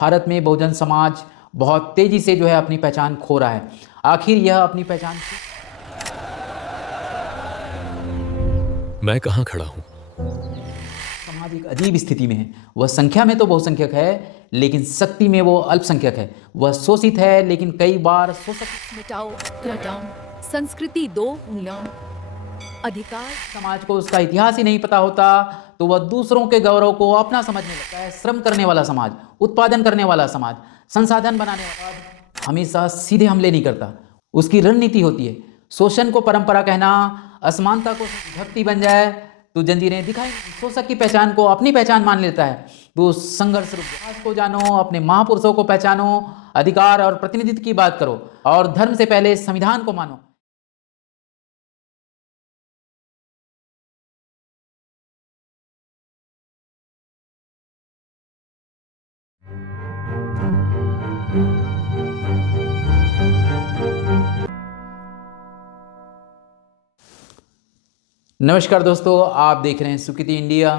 भारत में बहुजन समाज बहुत तेजी से जो है अपनी पहचान खो रहा है। आखिर यह अपनी पहचान मैं कहाँ खड़ा हूँ? समाज एक अजीब स्थिति में है। वह संख्या में तो बहुसंख्यक है, लेकिन शक्ति में वो अल्पसंख्यक है। वह शोषित है, लेकिन कई बार शोषक। मिटाओ घटाओ संस्कृति दो मूल्यों अधिकार। समाज को उसका इतिहास ही नहीं पता होता तो वह दूसरों के गौरव को अपना समझने लगता है। श्रम करने वाला समाज, उत्पादन करने वाला समाज, संसाधन बनाने वाला समाज हमेशा सीधे हमले नहीं करता। उसकी रणनीति होती है शोषण को परंपरा कहना, असमानता को भक्ति बन जाए तो जंजीरें दिखाई। शोषक की पहचान को अपनी पहचान मान लेता है तो संघर्ष रूप इतिहास को जानो, अपने महापुरुषों को पहचानो, अधिकार और प्रतिनिधित्व की बात करो और धर्म से पहले संविधान को मानो। नमस्कार दोस्तों, आप देख रहे हैं सुकृति इंडिया,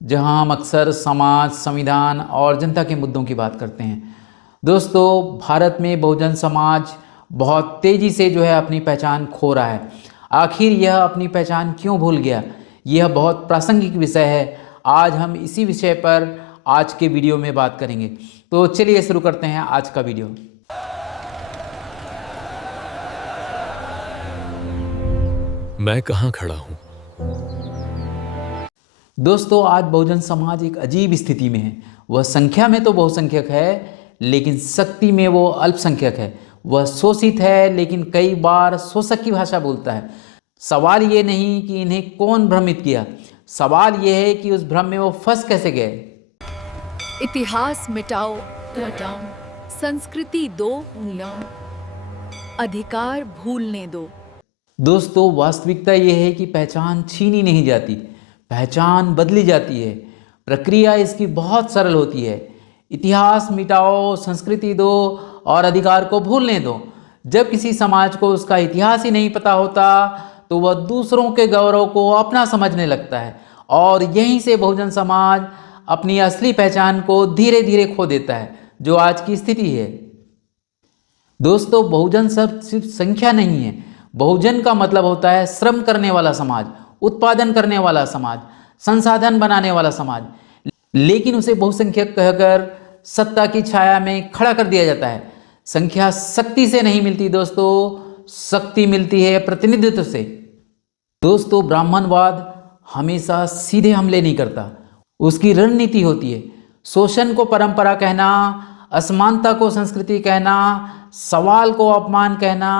जहां हम अक्सर समाज, संविधान और जनता के मुद्दों की बात करते हैं। दोस्तों, भारत में बहुजन समाज बहुत तेज़ी से जो है अपनी पहचान खो रहा है। आखिर यह अपनी पहचान क्यों भूल गया? यह बहुत प्रासंगिक विषय है। आज हम इसी विषय पर आज के वीडियो में बात करेंगे। तो चलिए शुरू करते हैं आज का वीडियो। मैं कहाँ खड़ा हूँ? दोस्तों, आज बहुजन समाज एक अजीब स्थिति में है। वह संख्या में तो बहुसंख्यक है, लेकिन शक्ति में वो अल्पसंख्यक है। वह शोषित है, लेकिन कई बार शोषक की भाषा बोलता है। सवाल ये नहीं कि इन्हें कौन भ्रमित किया, सवाल ये है कि उस भ्रम में वो फंस कैसे गए। इतिहास मिटाओ घटाओ संस्कृति दो मूल्यों अधिकार भूलने दो। दोस्तों, वास्तविकता यह है कि पहचान छीनी नहीं जाती, पहचान बदली जाती है। प्रक्रिया इसकी बहुत सरल होती है। इतिहास मिटाओ, संस्कृति दो और अधिकार को भूलने दो। जब किसी समाज को उसका इतिहास ही नहीं पता होता तो वह दूसरों के गौरव को अपना समझने लगता है और यहीं से बहुजन समाज अपनी असली पहचान को धीरे धीरे खो देता है, जो आज की स्थिति है। दोस्तों, बहुजन शब्द सिर्फ संख्या नहीं है। बहुजन का मतलब होता है श्रम करने वाला समाज, उत्पादन करने वाला समाज, संसाधन बनाने वाला समाज। लेकिन उसे बहुसंख्यक कहकर सत्ता की छाया में खड़ा कर दिया जाता है। संख्या शक्ति से नहीं मिलती दोस्तों, शक्ति मिलती है प्रतिनिधित्व से। दोस्तों, ब्राह्मणवाद हमेशा सीधे हमले नहीं करता। उसकी रणनीति होती है शोषण को परंपरा कहना, असमानता को संस्कृति कहना, सवाल को अपमान कहना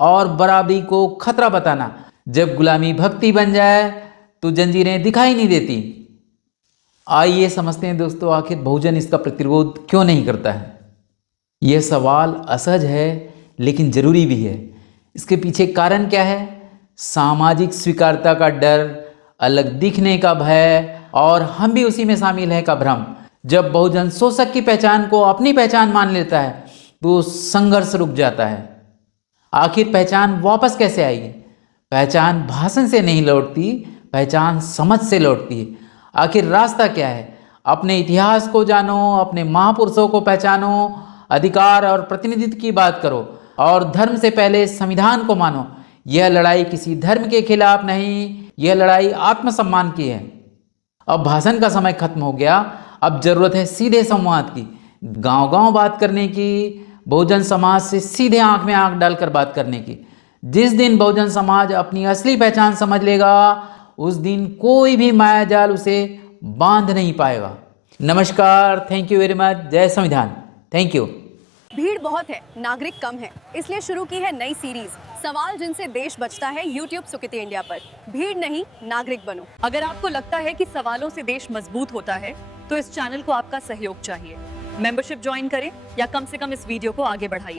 और बराबरी को खतरा बताना। जब गुलामी भक्ति बन जाए तो जंजीरें दिखाई नहीं देती। आइए समझते हैं दोस्तों, आखिर बहुजन इसका प्रतिरोध क्यों नहीं करता है। यह सवाल असहज है, लेकिन जरूरी भी है। इसके पीछे कारण क्या है? सामाजिक स्वीकार्यता का डर, अलग दिखने का भय और हम भी उसी में शामिल हैं का भ्रम। जब बहुजन शोषक की पहचान को अपनी पहचान मान लेता है तो संघर्ष रुक जाता है। आखिर पहचान वापस कैसे आएगी? पहचान भाषण से नहीं लौटती, पहचान समझ से लौटती है। आखिर रास्ता क्या है? अपने इतिहास को जानो, अपने महापुरुषों को पहचानो, अधिकार और प्रतिनिधित्व की बात करो और धर्म से पहले संविधान को मानो। यह लड़ाई किसी धर्म के खिलाफ नहीं, यह लड़ाई आत्मसम्मान की है। अब भाषण का समय खत्म हो गया, अब जरूरत है सीधे संवाद की, गांव-गांव बात करने की, बहुजन समाज से सीधे आंख में आंख डालकर बात करने की। जिस दिन बहुजन समाज अपनी असली पहचान समझ लेगा, उस दिन कोई भी मायाजाल उसे बांध नहीं पाएगा। नमस्कार, थैंक यू वेरी मच। जय संविधान। Thank you. भीड़ बहुत है, नागरिक कम है, इसलिए शुरू की है नई सीरीज सवाल जिनसे देश बचता है यूट्यूब सुकृति इंडिया पर। भीड़ नहीं, नागरिक बनो। अगर आपको लगता है कि सवालों से देश मजबूत होता है तो इस चैनल को आपका सहयोग चाहिए। मेंबरशिप ज्वाइन करें या कम से कम इस वीडियो को आगे बढ़ाइए।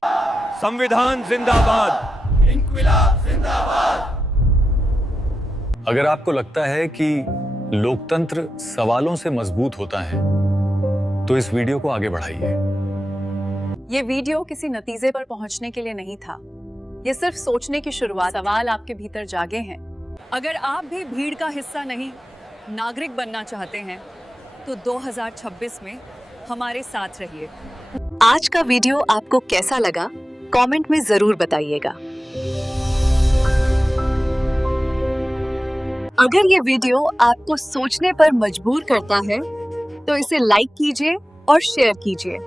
संविधान जिंदाबाद, इंक्विलाब जिंदाबाद। अगर आपको लगता है कि लोकतंत्र सवालों से मजबूत होता है तो इस वीडियो को आगे बढ़ाइए। ये वीडियो किसी नतीजे पर पहुंचने के लिए नहीं था, ये सिर्फ सोचने की शुरुआत। सवाल आपके भीतर जागे हैं। अगर आप भी भीड़ का हिस्सा नहीं, नागरिक बनना चाहते हैं तो 2026 में हमारे साथ रहिए। आज का वीडियो आपको कैसा लगा कमेंट में जरूर बताइएगा। अगर ये वीडियो आपको सोचने पर मजबूर करता है तो इसे लाइक कीजिए और शेयर कीजिए।